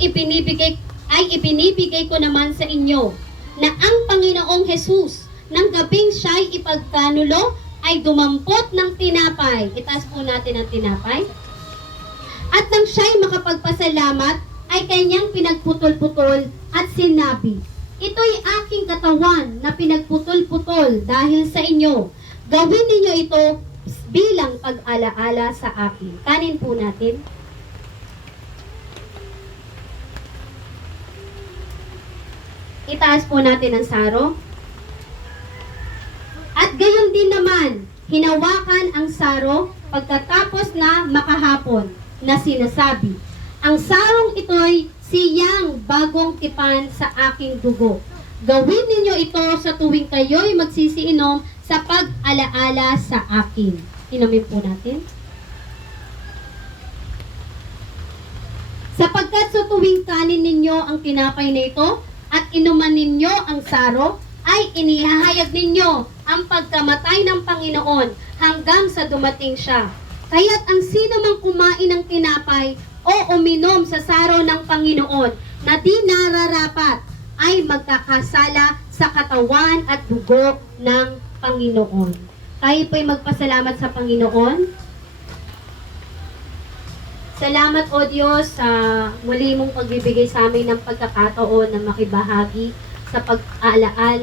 ipinibigay ko naman sa inyo na ang Panginoong Hesus ng gabing siya'y ipagkanulo ay dumampot ng tinapay. Itaas po natin ang tinapay. At nang siya'y makapagpasalamat, ay kanyang pinagputol-putol at sinabi, ito'y aking katawan na pinagputol-putol dahil sa inyo. Gawin ninyo ito bilang pag-alaala sa akin. Kanin po natin. Itaas po natin ang saro. At gayon din naman, hinawakan ang saro pagkatapos na makahapon na sinasabi, ang sarong ito'y siyang bagong tipan sa aking dugo. Gawin ninyo ito sa tuwing kayo'y magsisiinom sa pag-alaala sa akin. Inumin po natin. Sapagkat sa tuwing kanin ninyo ang tinapay na ito at inuman ninyo ang saro, ay inihahayag ninyo ang pagkamatay ng Panginoon hanggang sa dumating siya. Kaya't ang sino mang kumain ng tinapay o uminom sa saro ng Panginoon na di nararapat ay magkakasala sa katawan at dugo ng Panginoon. Tayo po'y magpasalamat sa Panginoon. Salamat o Diyos sa muli mong pagbibigay sa amin ng pagkakataon na makibahagi sa pag-aalaala